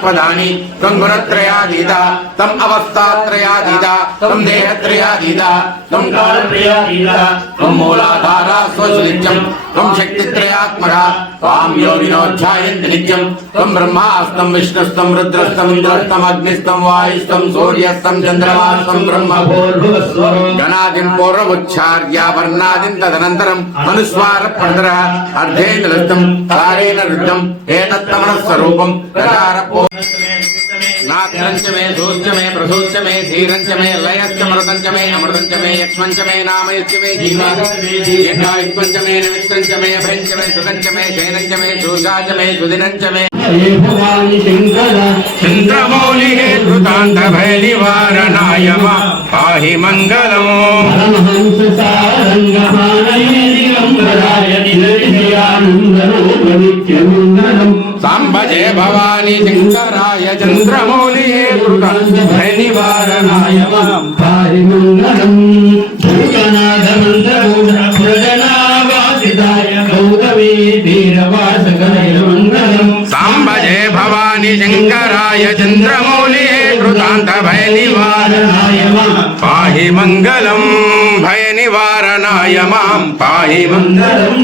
క్వదాని త్వం గుణత్రయాదీత తం అవస్థాత్రయాదీత తం దేహత్రయాదీత తం కాలత్రయాదీత త్వం మూలాధార స్వసునిత్యం త్వం శక్తిత్రయాత్మక త్వాం యోగినోధ్యాయంతి నిత్యం త్వం బ్రహ్మాస్తం విష్ణుస్తం రుద్రస్తం ఇంద్రస్తం అగ్నిస్తం వాయుస్తం సూర్యస్తం చంద్రమాస్తం బ్రహ్మ గణాదిం పూర్వముచ్చార్య వర్ణాదిం తదనంతరం మనుస్వార పడర అర్ధేంద్రస్తం తారేణ రుద్రం ఏతత్తమన స్వరూపం ప్రచార పో నాత్రంచ మే సూచ్య మే ప్రసూచ్య మే ధీరంచ మే లయశ్చ మృతంచ మే అమృతంచ మే యక్ష్మంచ మే నామయశ్చ మే జీవాయుష్మంచ మే నిమిత్తంచ మే అభయంచ మే సుగంచ మే శయనంచ మే శూషాచ మే సుదినంచ మే హే భవాని శంకర చంద్రమౌళి కృతాంత సాంబజే భవాని శంకరాయ చంద్రమౌళి కృతాంత భయ నివారణాయ మంగళం భూతనాథ మంత్రమూఢ ప్రజనావాసిదాయ గౌతమీ ధీరవాసగయ మంగళం సాంబజే భవాని శంకరాయ చంద్రమౌళి కృతాంత భయ నివారణాయ పాహి మంగళం భయ నివారణాయ మాం. పాహి మంగళం.